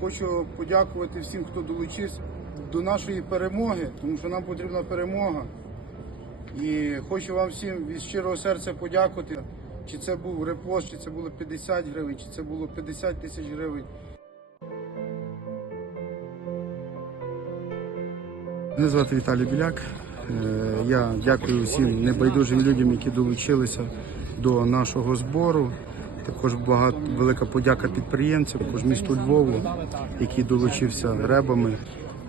Хочу подякувати всім, хто долучився до нашої перемоги, тому що нам потрібна перемога. І хочу вам всім від щирого серця подякувати. Чи це був репост, чи це було 50 гривень, чи це було 50 тисяч гривень. Мене звати Віталій Біляк. Е, Я дякую всім небайдужим людям, які долучилися до нашого збору. Також багато велика подяка підприємцям, також місту Львову, який долучився ребами.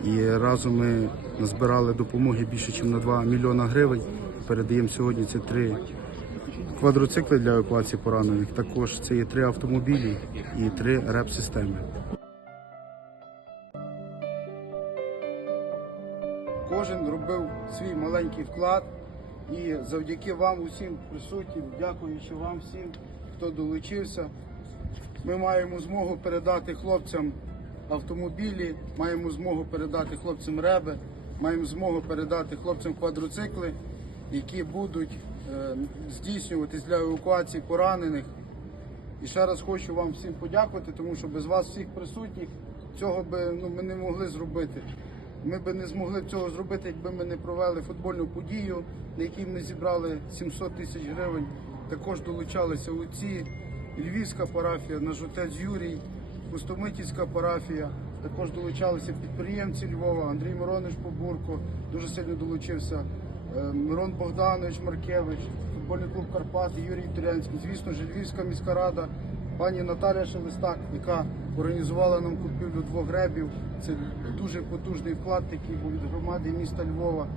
І разом ми назбирали допомоги більше, ніж на 2 мільйона гривень. Передаємо сьогодні ці три квадроцикли для евакуації поранених. Також це є три автомобілі і три реп-системи. Кожен робив свій маленький вклад. І завдяки вам усім присутнім, дякуючи вам всім, хто долучився. Ми маємо змогу передати хлопцям автомобілі, маємо змогу передати хлопцям реби, маємо змогу передати хлопцям квадроцикли, які будуть е, здійснюватись для евакуації поранених. І ще раз хочу вам всім подякувати, тому що без вас всіх присутніх цього би ну, ми не могли зробити. Ми би не змогли цього зробити, якби ми не провели футбольну подію, на якій ми зібрали 700 тисяч гривень. Також долучалися отці, Львівська парафія, наш отець Юрій, Пустомитівська парафія. Також долучалися підприємці Львова, Андрій Миронович Побурко, дуже сильно долучився. е, Мирон Богданович Маркевич, футбольний клуб Карпати, Юрій Турянський, звісно ж, Львівська міська рада, пані Наталя Шелестак, яка організувала нам купівлю двох гребів. Це дуже потужний вклад, який був від громади міста Львова.